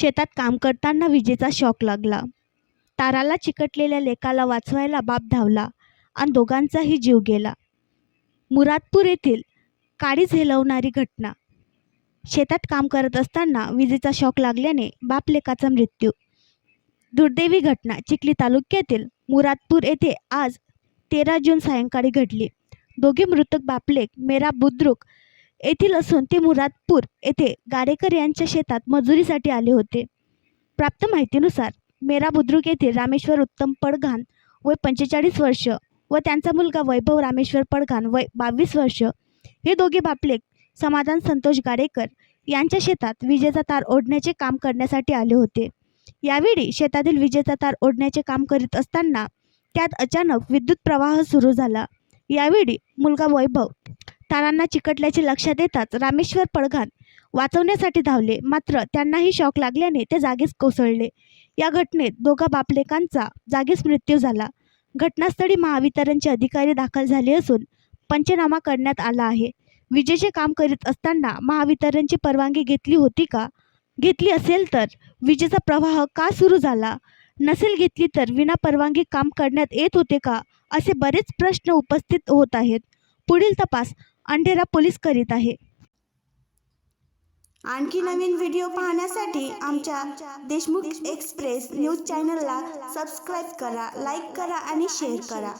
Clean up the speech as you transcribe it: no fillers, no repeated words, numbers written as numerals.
शेतात काम करताना विजेचा शॉक लागला. ताराला चिकटलेल्या लेकाला वाचवायला बाप धावला आणि दोघांचाही जीव गेला. मुरादपूर येथील काळीज हेलवणारी घटना. शेतात काम करत असताना विजेचा शॉक लागल्याने बाप लेकाचा मृत्यू. दुर्दैवी घटना चिखली तालुक्यातील मुरादपूर येथे आज 13 जून सायंकाळी घडली. दोघे मृतक बापलेक मेरा बुद्रुक येथील असून ते मुरादपूर येथे गाडेकर यांच्या शेतात मजुरीसाठी आले होते. प्राप्त माहितीनुसार मेरा बुद्रुक येथे रामेश्वर उत्तम पडघाण वय 45 वर्ष व त्यांचा मुलगा वैभव रामेश्वर पडघाण वय 22 वर्ष हे दोघे बापलेक समाधान संतोष गाडेकर यांच्या शेतात विजेचा तार ओढण्याचे काम करण्यासाठी आले होते. यावेळी शेतातील विजेचा तार ओढण्याचे काम करीत असताना त्यात अचानक विद्युत प्रवाह सुरू झाला. यावेळी मुलगा वैभव तारांना चिकटल्याचे लक्षात येताच रामेश्वर पडघाण वाचवण्यासाठी धावले, मात्र त्यांनाही शॉक लागल्याने ते जागीच कोसळले. या घटनेत दोघा बापलेकांचा जागीच मृत्यू झाला. घटनास्थळी महावितरणचे अधिकारी दाखल झाले असून पंचनामा करण्यात आला आहे. विजेचे काम करीत असताना महावितरणची परवानगी घेतली होती का? घेतली असेल तर विजेचा प्रवाह का सुरू झाला? नसेल घेतली तर विना परवानगी काम करण्यात येत होते का? असे बरेच प्रश्न उपस्थित होत आहेत. पुढील तपास अंधेरा पोलीस करीत आहे. आणखी नवीन व्हिडिओ पाहण्यासाठी आमच्या देशमुख एक्सप्रेस न्यूज चॅनलला सबस्क्राईब करा, लाईक करा आणि शेअर करा.